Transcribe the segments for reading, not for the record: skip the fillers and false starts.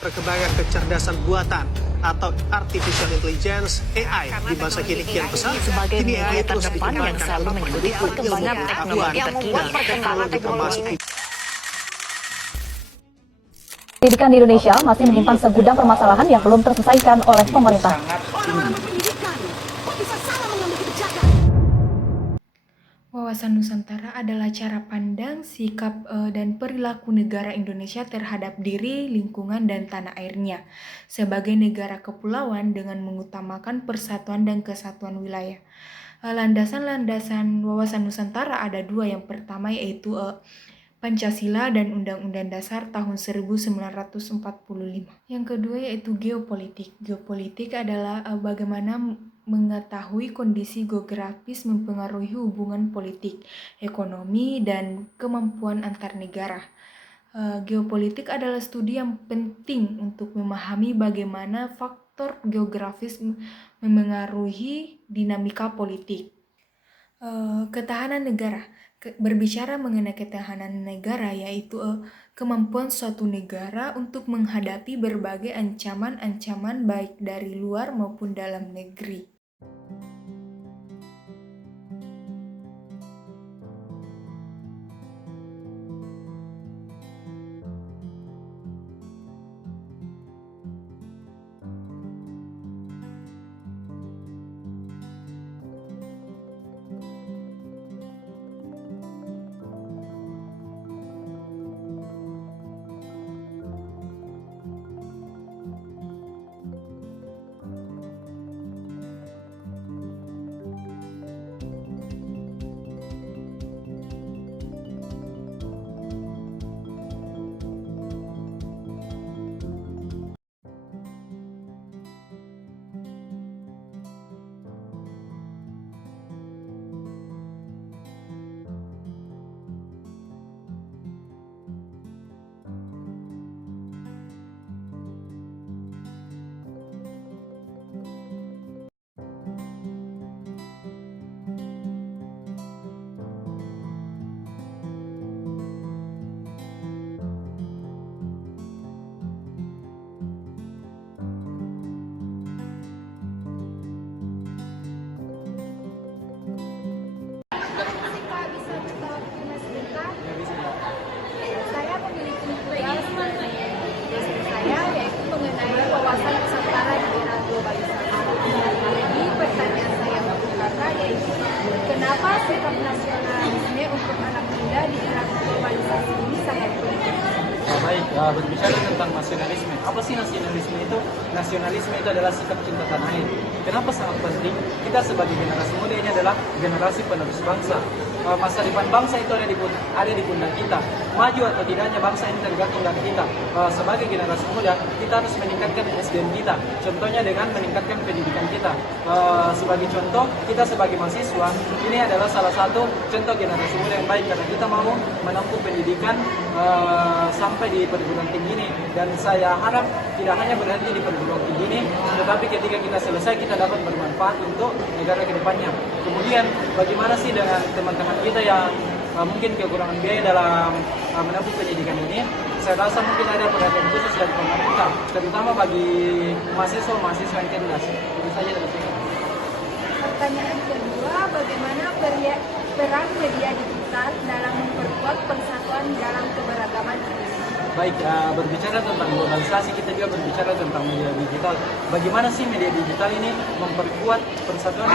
Perkembangan kecerdasan buatan atau artificial intelligence (AI) di masa kini kian pesat. Sebagai Kini media AI terus terdepan yang dikembangkan selalu untuk mengikuti mendukung perkembangan ilmu teknologi pengetahuan yang membuat dan perkembangan teknologi teknologi. Pendidikan di Indonesia masih menyimpan segudang permasalahan yang belum terselesaikan oleh pemerintah. Wawasan Nusantara adalah cara pandang, sikap, dan perilaku negara Indonesia terhadap diri, lingkungan, dan tanah airnya sebagai negara kepulauan dengan mengutamakan persatuan dan kesatuan wilayah. Landasan-landasan wawasan Nusantara ada dua. Yang pertama yaitu Pancasila dan Undang-Undang Dasar tahun 1945. Yang kedua yaitu geopolitik. Geopolitik adalah bagaimana mengetahui kondisi geografis mempengaruhi hubungan politik, ekonomi, dan kemampuan antar negara. Geopolitik adalah studi yang penting untuk memahami bagaimana faktor geografis memengaruhi dinamika politik. Ketahanan negara. Berbicara mengenai ketahanan negara yaitu kemampuan suatu negara untuk menghadapi berbagai ancaman-ancaman baik dari luar maupun dalam negeri. Saya memiliki tugas saya yaitu mengenai wawasan Nusantara di era globalisasi. Jadi pertanyaan saya untuk kakak yaitu kenapa sikap nasionalisme untuk anak muda di era globalisasi ini sangat penting? Baik, berbicara tentang nasionalisme. Apa sih nasionalisme itu? Nasionalisme itu adalah sikap cinta tanah air. Kenapa sangat penting? Kita sebagai generasi muda ini adalah generasi penerus bangsa. Masa depan bangsa itu ada di pundak kita. Maju atau tidaknya bangsa ini tergantung dari kita. Sebagai generasi muda, kita harus meningkatkan SDM kita. Contohnya dengan meningkatkan pendidikan kita. Sebagai contoh, kita sebagai mahasiswa, ini adalah salah satu contoh generasi muda yang baik karena kita mau menempuh pendidikan sampai di perguruan tinggi ini. Dan saya harap tidak hanya berhenti di perguruan tinggi ini, tetapi ketika kita selesai kita dapat bermanfaat untuk negara ke depannya. Kemudian bagaimana sih dengan teman-teman kita yang mungkin kekurangan biaya dalam menempuh pendidikan ini? Saya rasa mungkin ada perhatian khusus dari pemerintah, terutama bagi mahasiswa yang cerdas. Itu saja dari saya. Pertanyaan kedua, bagaimana peran media digital dalam memperkuat persatuan dalam keberagaman Indonesia? Baik, berbicara tentang globalisasi, kita juga berbicara tentang media digital. Bagaimana sih media digital ini memperkuat persatuan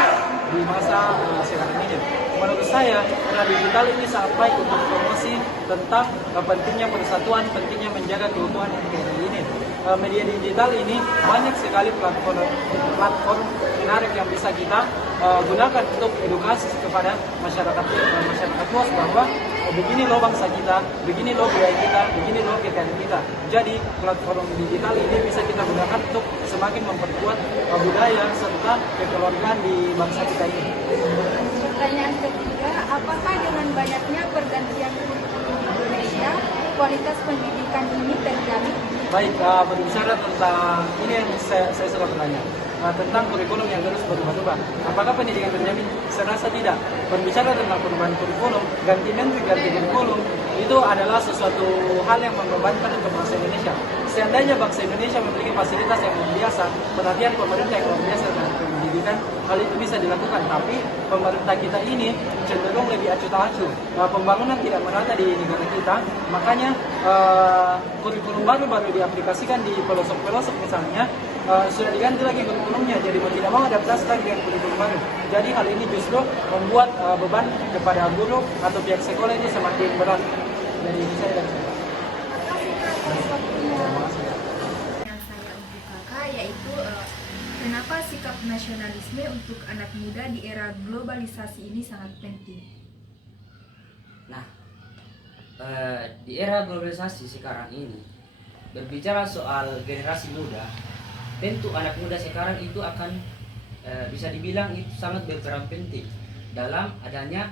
di masa sekarang ini? Menurut saya, media digital ini sangat baik untuk promosi tentang pentingnya persatuan, pentingnya menjaga keutuhan NKRI ini. Media digital ini banyak sekali platform menarik yang bisa kita gunakan untuk edukasi kepada masyarakat luas bahwa begini loh bangsa kita, begini loh budaya kita, begini loh kekayaan kita. Jadi platform digital ini bisa kita gunakan untuk semakin memperkuat budaya serta kekeluargaan di bangsa kita ini. Pertanyaan ketiga, apakah dengan banyaknya pergantian kurikulum Indonesia, kualitas pendidikan ini terjamin? Baik, berbicara tentang ini yang saya suka bertanya. tentang kurikulum yang terus berubah-ubah. Apakah pendidikan terjamin? Saya rasa tidak. Berbicara tentang perubahan kurikulum, ganti menteri, ganti kurikulum, itu adalah sesuatu hal yang membebankan untuk bangsa Indonesia. Seandainya bangsa Indonesia memiliki fasilitas yang luar biasa, perhatian pemerintah yang luar biasa dengan pendidikan, hal itu bisa dilakukan. Tapi pemerintah kita ini cenderung lebih acuh tak acuh. Pembangunan tidak merata di negara kita, makanya kurikulum baru diaplikasikan di pelosok-pelosok misalnya. Sudah diganti lagi kurikulumnya, jadi mau tidak mau adaptasi lagi dengan kurikulum baru. Jadi hal ini justru membuat beban kepada guru atau pihak sekolah ini semakin berat. Dari saya dan saya. Yang saya untuk kakak yaitu kenapa sikap nasionalisme untuk anak muda di era globalisasi ini sangat penting. Nah, di era globalisasi sekarang ini, berbicara soal generasi muda, tentu anak muda sekarang itu akan bisa dibilang itu sangat berperan penting dalam adanya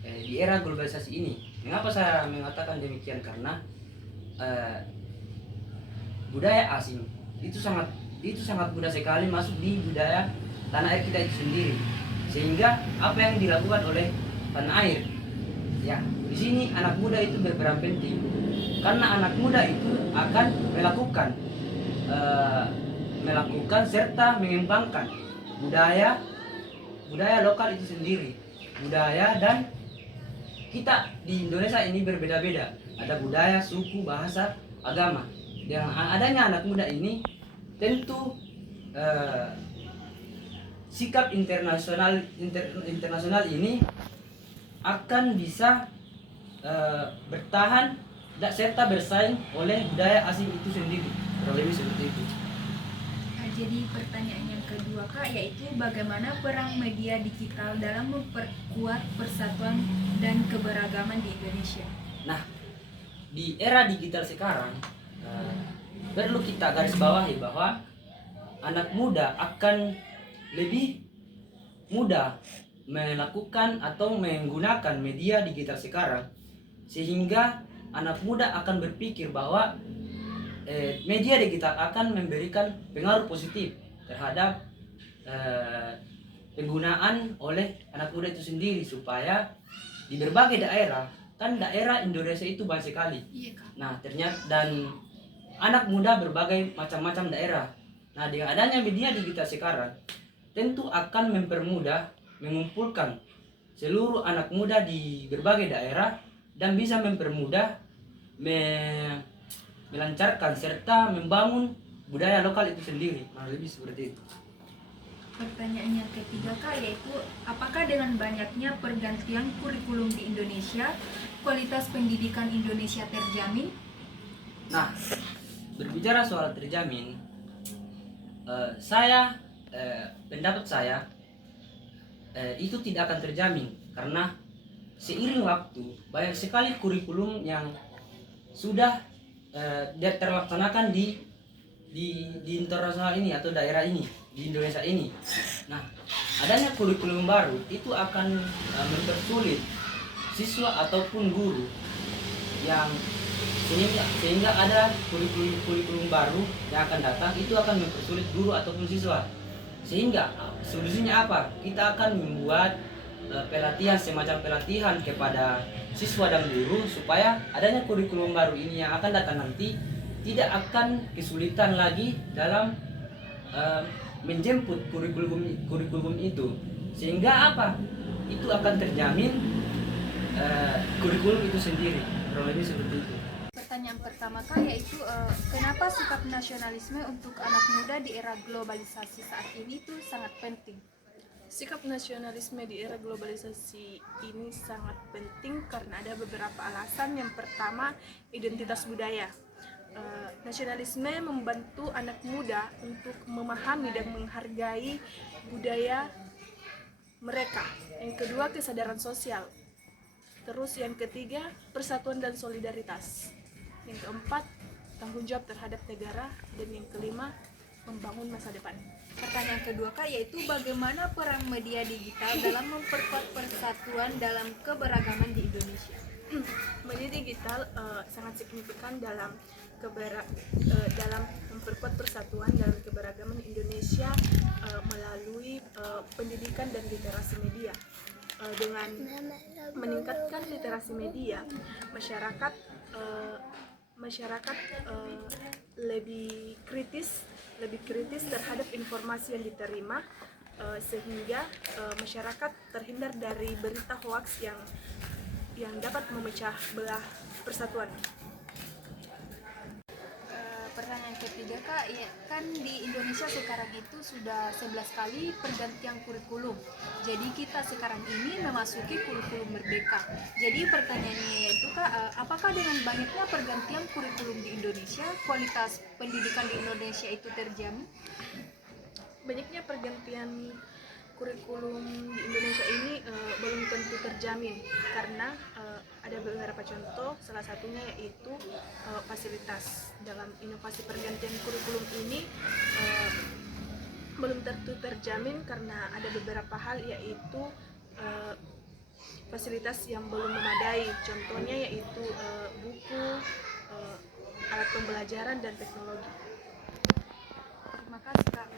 di era globalisasi ini. Mengapa saya mengatakan demikian? Karena budaya asing itu sangat mudah sekali masuk di budaya tanah air kita itu sendiri, sehingga apa yang dilakukan oleh tanah air, ya di sini anak muda itu berperan penting karena anak muda itu akan melakukan serta mengembangkan budaya lokal itu sendiri. Budaya dan kita di Indonesia ini berbeda-beda, ada budaya, suku, bahasa, agama. Dengan adanya anak muda ini tentu sikap internasional ini akan bisa bertahan serta bersaing oleh budaya asing itu sendiri. Lebih seperti itu. Jadi pertanyaan yang kedua Kak, yaitu bagaimana peran media digital dalam memperkuat persatuan dan keberagaman di Indonesia? Nah, di era digital sekarang perlu kita garis bawahi bahwa anak muda akan lebih mudah melakukan atau menggunakan media digital sekarang, sehingga anak muda akan berpikir bahwa media digital akan memberikan pengaruh positif terhadap penggunaan oleh anak muda itu sendiri, supaya di berbagai daerah, kan daerah Indonesia itu banyak sekali. Iya Kak. Nah ternyata dan anak muda berbagai macam-macam daerah. Nah dengan adanya media digital sekarang tentu akan mempermudah mengumpulkan seluruh anak muda di berbagai daerah dan bisa mempermudah melancarkan serta membangun budaya lokal itu sendiri. Nah, lebih seperti itu. Pertanyaan yang ketiga Kak, yaitu apakah dengan banyaknya pergantian kurikulum di Indonesia, kualitas pendidikan Indonesia terjamin? Nah, berbicara soal terjamin, pendapat saya itu tidak akan terjamin karena seiring waktu banyak sekali kurikulum yang sudah terlaksanakan di internasional ini atau daerah ini di Indonesia ini. Nah, adanya kurikulum baru itu akan mempersulit siswa ataupun guru yang sehingga ada kurikulum baru yang akan datang itu akan mempersulit guru ataupun siswa. Sehingga solusinya apa? Kita akan membuat semacam pelatihan kepada siswa dan guru supaya adanya kurikulum baru ini yang akan datang nanti tidak akan kesulitan lagi dalam menjemput kurikulum itu, sehingga apa? Itu akan terjamin kurikulum itu sendiri. Kurang lebih seperti itu. Pertanyaan pertama Kak, yaitu kenapa sikap nasionalisme untuk anak muda di era globalisasi saat ini itu sangat penting? Sikap nasionalisme di era globalisasi ini sangat penting karena ada beberapa alasan. Yang pertama, identitas budaya. Nasionalisme membantu anak muda untuk memahami dan menghargai budaya mereka. Yang kedua, kesadaran sosial. Terus yang ketiga, persatuan dan solidaritas. Yang keempat, tanggung jawab terhadap negara. Dan yang kelima, membangun masa depan. Pertanyaan kedua Kak, yaitu bagaimana peran media digital dalam memperkuat persatuan dalam keberagaman di Indonesia? Media digital sangat signifikan dalam memperkuat persatuan dalam keberagaman Indonesia pendidikan dan literasi media. Dengan meningkatkan literasi media, masyarakat lebih kritis terhadap informasi yang diterima, sehingga masyarakat terhindar dari berita hoaks yang dapat memecah belah persatuan. Pertanyaan ketiga Kak, ya, kan di Indonesia sekarang itu sudah 11 kali pergantian kurikulum. Jadi kita sekarang ini memasuki kurikulum merdeka. Jadi pertanyaannya yaitu Kak, apakah dengan banyaknya pergantian kurikulum di Indonesia, kualitas pendidikan di Indonesia itu terjamin? Banyaknya pergantian kurikulum di Indonesia ini belum tentu terjamin karena ada beberapa contoh, salah satunya yaitu fasilitas. Dalam inovasi pergantian kurikulum ini belum tentu terjamin karena ada beberapa hal, yaitu fasilitas yang belum memadai. Contohnya yaitu buku, alat pembelajaran, dan teknologi. Terima kasih Kak.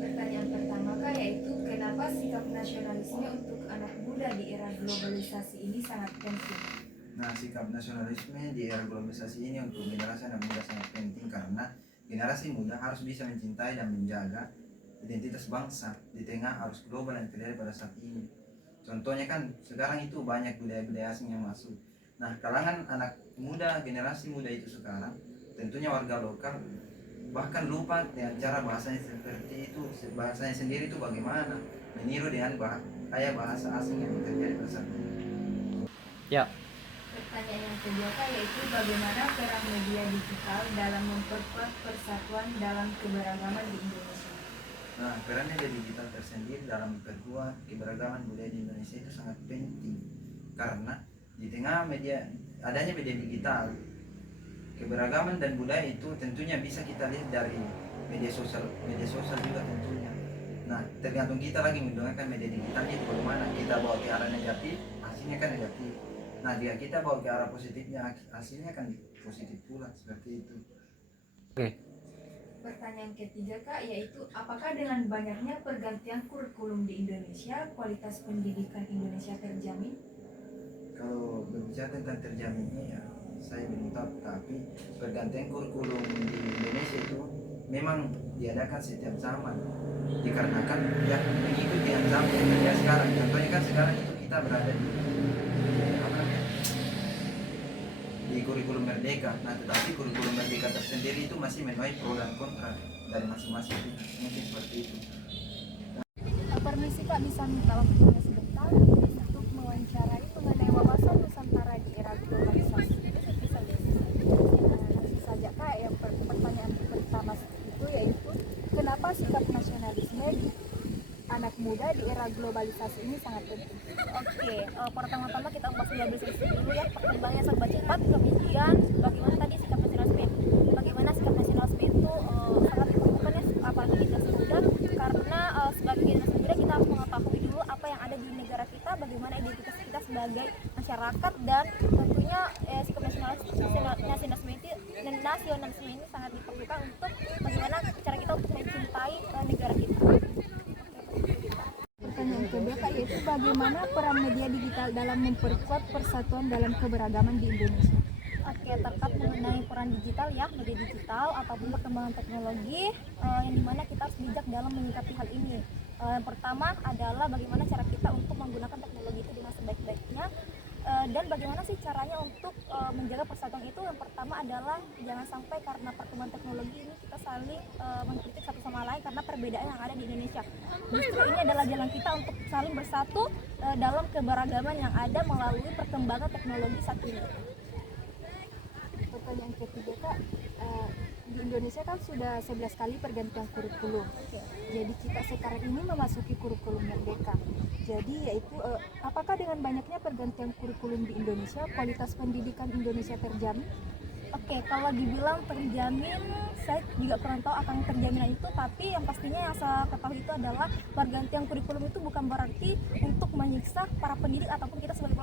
Pertanyaan pertama Kak, yaitu kenapa sikap nasionalisme untuk anak muda di era globalisasi ini sangat penting? Nah, sikap nasionalisme di era globalisasi ini untuk generasi anak muda sangat penting karena generasi muda harus bisa mencintai dan menjaga identitas bangsa di tengah arus global yang terjadi pada saat ini. Contohnya kan sekarang itu banyak budaya-budaya asing yang masuk. Nah, kalangan anak muda, generasi muda itu sekarang tentunya warga lokal bahkan lupa dengan cara bahasanya seperti itu, bahasanya sendiri itu bagaimana, meniru dengan kayak bahasa asing yang terjadi pada saat ini. Ya, Pertanyaan yang kedua Kak, yaitu bagaimana peran media digital dalam memperkuat persatuan dalam keberagaman di Indonesia? Nah, peran media digital tersendiri dalam memperkuat keberagaman budaya di Indonesia itu sangat penting karena di tengah adanya media digital, keberagaman dan budaya itu tentunya bisa kita lihat dari media sosial juga tentunya. Nah, tergantung kita lagi menggunakan media digital itu bagaimana. Kita bawa ke arah negatif, hasilnya kan negatif. Nah, jika kita bawa ke arah positifnya, hasilnya kan positif pula, seperti itu. Pertanyaan ketiga Kak, yaitu apakah dengan banyaknya pergantian kurikulum di Indonesia, kualitas pendidikan Indonesia terjamin? Kalau berbicara tentang terjaminnya ya, saya belum tahu, tapi pergantian kurikulum di Indonesia itu memang diadakan setiap zaman dikarenakan ya mengikuti yang zaman yang terjadi sekarang. Contohnya kan sekarang itu kita berada di kurikulum merdeka. Nah, tetapi kurikulum merdeka tersendiri itu masih menuai pro dan kontra dari masing-masing pihak. Mungkin seperti itu. Permisi Kak, bisa minta waktunya sebentar untuk mewawancarai mengenai wawasan Nusantara di era globalisasi. Bisa langsung saja Kak, yang pertanyaan pertama itu yaitu kenapa sikap nasionalisme di anak muda di era globalisasi ini sangat penting? Oke, pertama-tama kita bahas globalisasi dulu ya, perkembangannya serba cepat, kemudian bagaimana tadi sikap nasionalisme. Bagaimana sikap nasionalisme itu sangat diperlukan ya, apalagi di generasi muda, karena sebagai generasi muda kita harus mengetahui dulu apa yang ada di negara kita, bagaimana identitas kita sebagai masyarakat, dan tentunya sikap nasionalisme ini sangat diperlukan untuk bagaimana cara kita untuk mencintai negara kita. Pertanyaan kedua Kak, yaitu bagaimana peran media digital dalam memperkuat persatuan dalam keberagaman di Indonesia? Oke, terkait mengenai peran digital ya, media digital ataupun perkembangan teknologi yang dimana kita harus bijak dalam menyikapi hal ini. Yang pertama adalah bagaimana cara kita untuk menggunakan teknologi itu dengan sebaik-baiknya, dan bagaimana sih caranya untuk menjaga persatuan itu. Yang pertama adalah jangan sampai karena perkembangan teknologi ini kita saling mengkritik satu sama lain karena perbedaan yang ada di Indonesia. Justru ini adalah jalan kita untuk saling bersatu dalam keberagaman yang ada melalui perkembangan teknologi saat ini. Pertanyaan ketiga Kak, di Indonesia kan sudah 11 kali pergantian kurikulum. Jadi kita sekarang ini memasuki kurikulum merdeka. Jadi yaitu apakah dengan banyaknya pergantian kurikulum di Indonesia, kualitas pendidikan Indonesia terjamin? Oke, kalau dibilang terjamin, saya juga kurang tahu akan terjaminan itu, tapi yang pastinya yang saya ketahui itu adalah pergantian kurikulum itu bukan berarti untuk menyiksa para pendidik ataupun kita sebagai